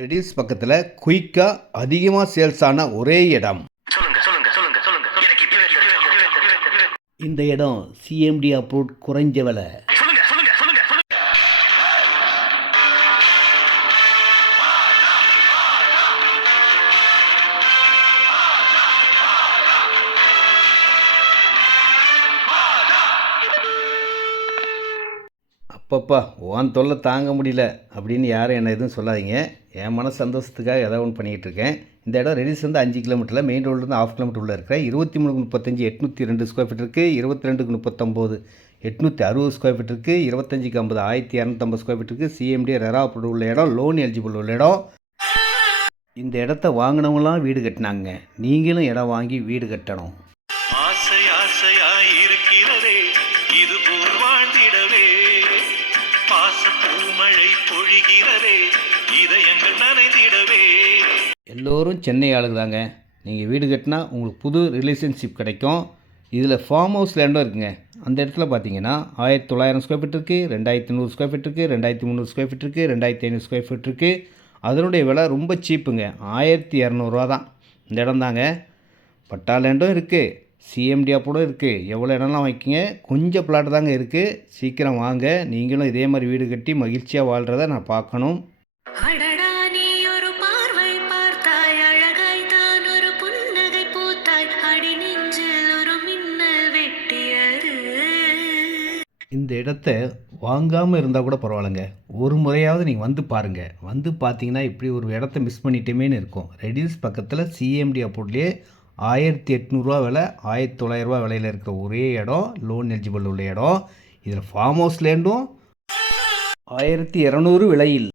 Riddles பக்கத்தில் குயிக்காக அதிகமாக சேல்ஸ் ஆன ஒரே இடம். இந்த இடம் சிஎம்டி அப்ரூவ்ட் குறைஞ்ச விலை. அப்பப்பா உன் தொல்லை தாங்க முடியல அப்படின்னு யாரும் என்ன எதுவும் சொல்லாதீங்க. என் மன சந்தோஷத்துக்காக ஏதாவது ஒன்று பண்ணிக்கிட்டு இருக்கேன். இந்த இடம் ரெடில்ஸ் 5 கிலோமீட்டரில், மெயின் ரோட்லேருந்து 1/2 கிலோமீட்டர் உள்ள இருக்கிற 23-35 802 ஸ்கொயர் ஃபீட் இருக்குது. 22-39 860 ஸ்கொயர் ஃபீட் இருக்குது. 25-50 1250 ஸ்கொயர் ஃபீட் இருக்குது. சிஎம்டி ரெரா அப்ரூவ்ட் உள்ள இடம், லோன் எலிஜிபிள் உள்ள இடம். இந்த இடத்த வாங்கினவங்களாம் வீடு கட்டினாங்க. நீங்களும் இடம் வாங்கி வீடு கட்டணும். ஆசை ஆசையாய் இருக்கிறதே இது போல் வாழ்ந்திடவே, பாசப்பூமழை பொழிகிறதே இதயங்கள் நனைந்திடவே. எல்லோரும் சென்னை ஆளுதாங்க. நீங்கள் வீடு கட்டினா உங்களுக்கு புது ரிலேஷன்ஷிப் கிடைக்கும். இதில் ஃபார்ம் ஹவுஸ் லேண்டும் இருக்குங்க. அந்த இடத்துல பார்த்தீங்கன்னா 1900 ஸ்கொயர் ஃபீட் இருக்குது, 2100 ஸ்கொயர் ஃபீட் இருக்குது, 2300 ஸ்கொயர் ஃபீட் இருக்குது, 2500 ஸ்கொயர் ஃபீட் இருக்குது. அதனுடைய விலை ரொம்ப சீப்புங்க, 1200 தான். இந்த இடம் தாங்க. பட்டா லேண்டும் இருக்குது, சிஎம்டி அப்ரூவ்டும் இருக்குது. எவ்வளோ இடம்லாம் வாங்கிக்கிங்க. கொஞ்சம் பிளாட் தாங்க இருக்குது. சீக்கிரம் வாங்க. நீங்களும் இதே மாதிரி வீடு கட்டி மகிழ்ச்சியாக வாழ்கிறத நான் பார்க்கணும். இந்த இடத்த வாங்காமல் இருந்தால் கூட பரவாயில்லைங்க, ஒரு முறையாவது நீங்கள் வந்து பாருங்கள். வந்து பார்த்தீங்கன்னா இப்படி ஒரு இடத்த மிஸ் பண்ணிட்டேமேன்னு இருக்கும். ரெடில்ஸ் பக்கத்தில் சிஎம்டி அப்ரூவ்ட்லேயே 1800 விலை, 1900 விலையில் இருக்கிற ஒரே இடம், லோன் எலிஜிபிள் உள்ள இடம். இதில் ஃபார்ம் ஹவுஸ் லேண்டும் 1200 விலையில்.